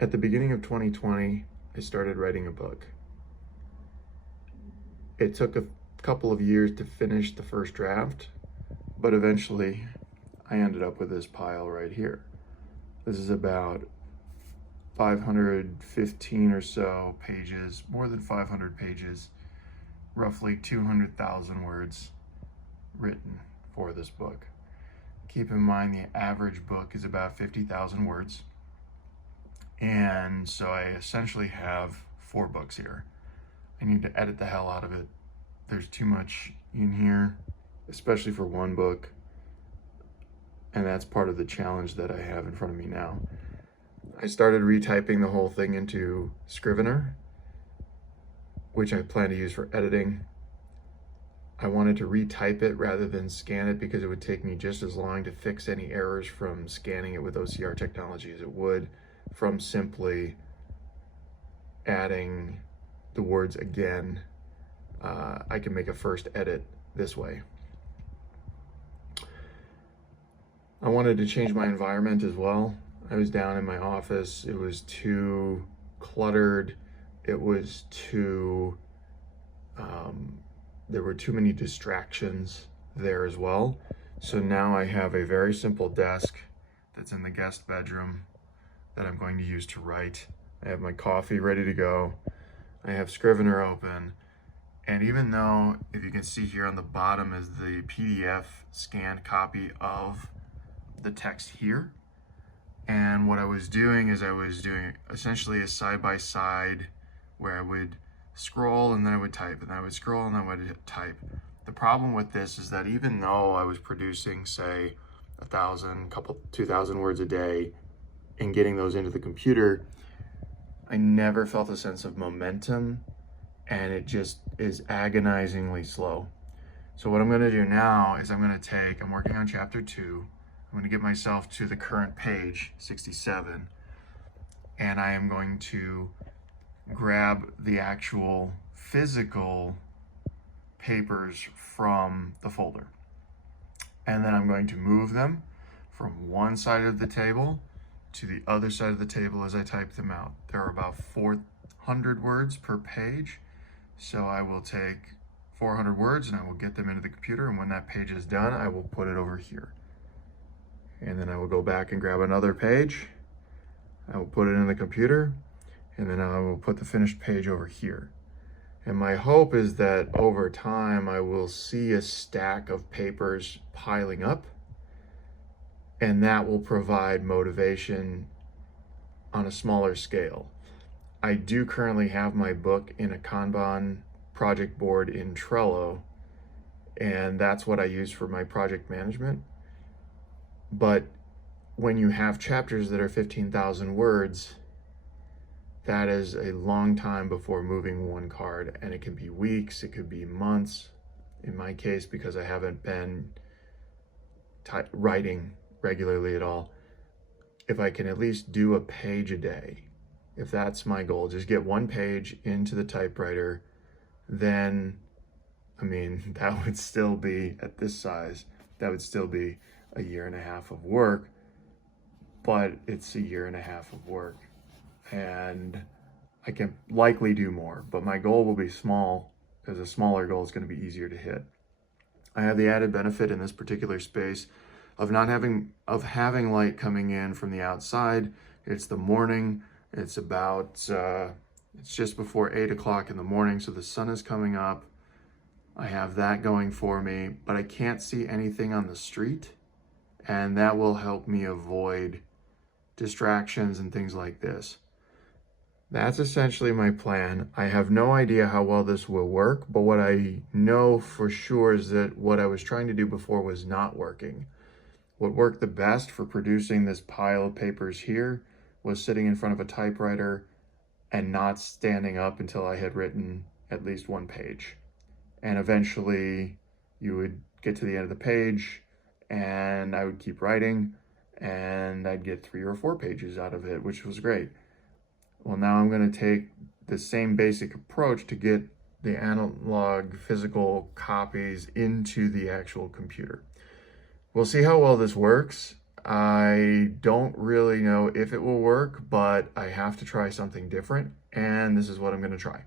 At the beginning of 2020, I started writing a book. It took a couple of years to finish the first draft, but eventually I ended up with this pile right here. This is about 515 or so pages, more than 500 pages, roughly 200,000 words written for this book. Keep in mind the average book is about 50,000 words. And so I essentially have 4 books here. I need to edit the hell out of it. There's too much in here, especially for one book. And that's part of the challenge that I have in front of me now. I started retyping the whole thing into Scrivener, which I plan to use for editing. I wanted to retype it rather than scan it because it would take me just as long to fix any errors from scanning it with OCR technology as it would from simply adding the words again. I can make a first edit this way. I wanted to change my environment as well. I was down in my office. It was too cluttered. It was too, there were too many distractions there as well. So now I have a very simple desk that's in the guest bedroom that I'm going to use to write. I have my coffee ready to go. I have Scrivener open. And even though, if you can see here on the bottom is the PDF scanned copy of the text here. And what I was doing is I was doing essentially a side-by-side where I would scroll and then I would type, and then I would scroll and then I would type. The problem with this is that even though I was producing, say, 1,000, 2,000 words a day and getting those into the computer, I never felt a sense of momentum, and it just is agonizingly slow. So what I'm gonna do now is I'm working on chapter 2. I'm gonna get myself to the current page, 67, and I am going to grab the actual physical papers from the folder. And then I'm going to move them from one side of the table to the other side of the table as I type them out. There are about 400 words per page. So I will take 400 words and I will get them into the computer. And when that page is done, I will put it over here. And then I will go back and grab another page. I will put it in the computer, and then I will put the finished page over here. And my hope is that over time, I will see a stack of papers piling up, and that will provide motivation on a smaller scale. I do currently have my book in a Kanban project board in Trello, and that's what I use for my project management. But when you have chapters that are 15,000 words, that is a long time before moving one card, and it can be weeks, it could be months. In my case, because I haven't been writing regularly at all, if I can at least do a page a day, if that's my goal, just get one page into the typewriter, then, I mean, that would still be, at this size, that would still be a year and a half of work, but it's a year and a half of work. And I can likely do more, but my goal will be small, because a smaller goal is going to be easier to hit. I have the added benefit in this particular space of having light coming in from the outside. It's the morning. It's about it's just before 8 o'clock in the morning, so the sun is coming up. I have that going for me, but I can't see anything on the street, and that will help me avoid distractions and things like this. That's essentially my plan. I have no idea how well this will work, but what I know for sure is that what I was trying to do before was not working. What worked the best for producing this pile of papers here was sitting in front of a typewriter and not standing up until I had written at least one page. And eventually you would get to the end of the page and I would keep writing and I'd get 3 or 4 pages out of it, which was great. Well, now I'm going to take the same basic approach to get the analog physical copies into the actual computer. We'll see how well this works. I don't really know if it will work, but I have to try something different, and this is what I'm going to try.